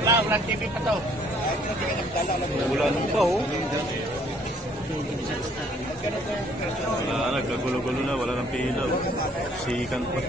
Walang TV pa to. Wala nung pa, oh. Wala, nagkagulo-gulo na. Wala ng pila, oh. Sikan pa.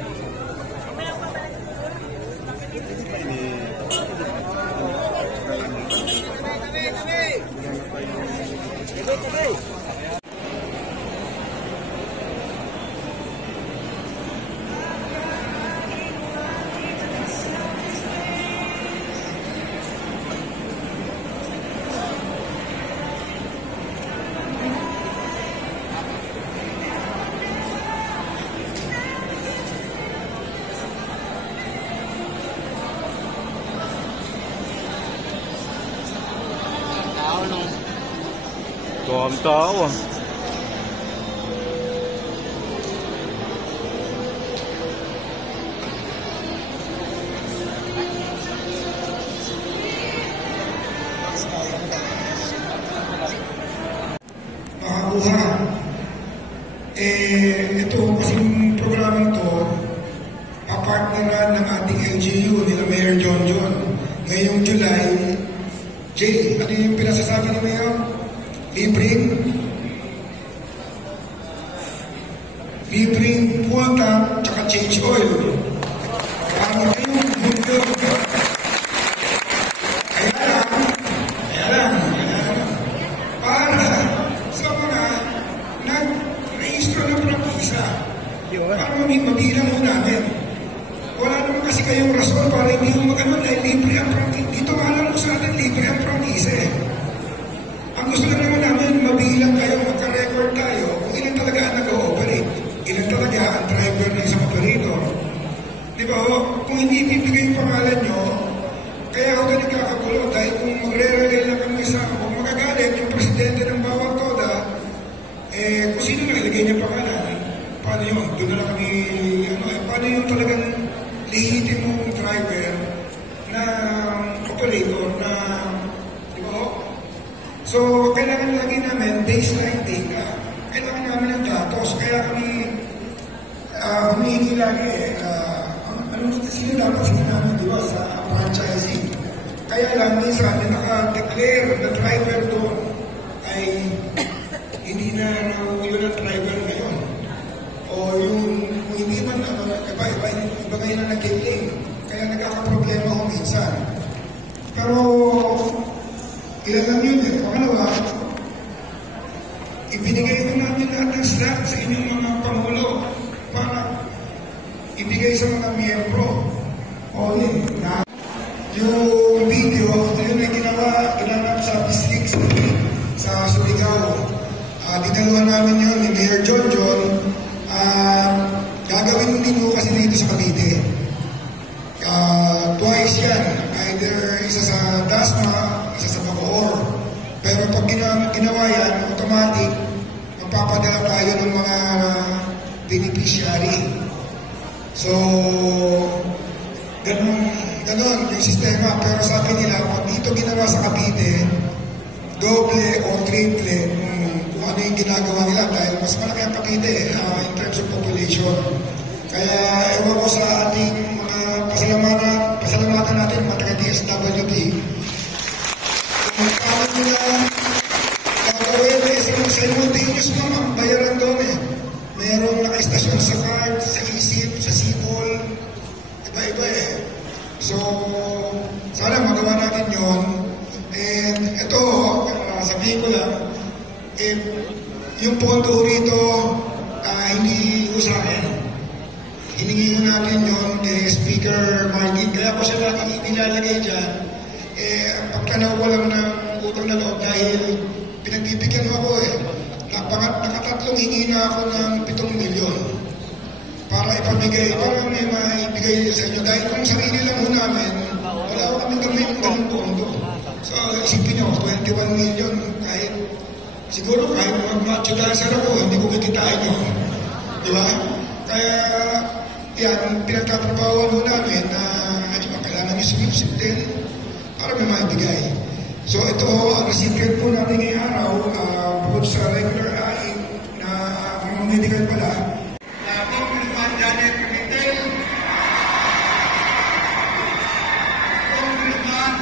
Ang tao, ah. Makakuha. Ito kasing programang to, kapartneran ng ating LGU nila Mayor John John. Ngayong July, Jay, ano yung pinasasabi ni Mayor? Libreng full tank tsaka change oil. Kaya yung mundo. Kaya lang. Para sa mga nag-register ng prangkisa. Para mabilang mo namin. Wala naman kasi kayong rason para hindi mo magano'n ay libre ang prangkisa. Dito alam mo sa atin, libre ang prangkisa eh. Ang gusto lang naman namin, mabilang kayo, magka-record tayo, kung ilan talaga ang nag-ooperate, ilan talaga ang driver ng isang operator. Di ba ho? Kung hindi ibibigay yung pangalan nyo, kaya ako ganit kakagulo, dahil kung magre-relay lang kami sa, kung magagalit yung presidente ng bawat toda, kung sino na ilagay niya pangalan, paano yun? Doon na lang kami, paano yung talagang legitimong driver na operator na, di ba ho? So, kailangan lagi namin baseline data. Kailangan namin ng datos. Kaya kami humihingi lagi sino dapat sino namin, di ba, sa franchising. Kaya lang, minsan, naka-declare na driver doon ay hindi na nahulo ng driver ngayon. O yung, kung hindi man, iba ngayon na nag-claim. Kaya nagkakaproblema ko minsan. Pero, ilan lang yun eh. Pangalawa, ibinigay ko natin lahat ng slot sa inyong mga pangulo para ibigay sa mga miyembro. O yun, yung video, yun ay ginanap sa district sa Surigao. Dinaluhan namin yun ni Mayor John John. Gagawin din ko kasi dito sa Cavite. Twice yan. Either isa sa Dasma, isa sa Bacoor. Pero pag ginawa yan, automatic, magpapadala tayo ng mga beneficiary. So, ganun yung sistema. Pero sabi nila, pag dito ginawa sa Cavite, doble o triple kung ano yung ginagawa nila dahil mas malaki ang Cavite in terms of population. Kaya ewan ko sa ating mga pasalamatan natin mga taga-DSWD. Kung paano nila gagawin simultaneous mga bayaran doon eh. Mayroong naka-istasyon sa card, sa isip, sa sipol, iba-iba eh. So, sana magawa natin yun. And ito, sabihin ko lang, yung pondo rito, hindi sa akin. Hiningi ko natin yun kay Speaker Martin. Kaya ko siya lagi nilalagay dyan. Pagtanaw ko lang ng utang na loob dahil pinagbibigyan ako eh. Nakatatlong hingi na ako ng 7 milyon para ipamigay, para may maibigay sa inyo. Dahil kung sarili lang ho namin, wala ko kami gawin ng ganung pondo. So, isipin nyo, 21 million, kahit, siguro kahit mag-match-dancer ako, hindi ko kikitain yun. Di ba? Kaya, yan, pinagtatrabawan ho namin na kailangan nyo sumipsip din para may maibigay. So, ito, ang recipient po natin ngayong araw, bukod sa regular aid na mga medical pala, na Congressman Janet Pimentel, Congressman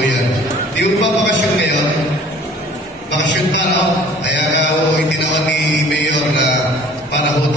po yan. Yung papakasyon ngayon, bakasyon pa, no? Kaya nga ho, itinawag ni Mayor na para ho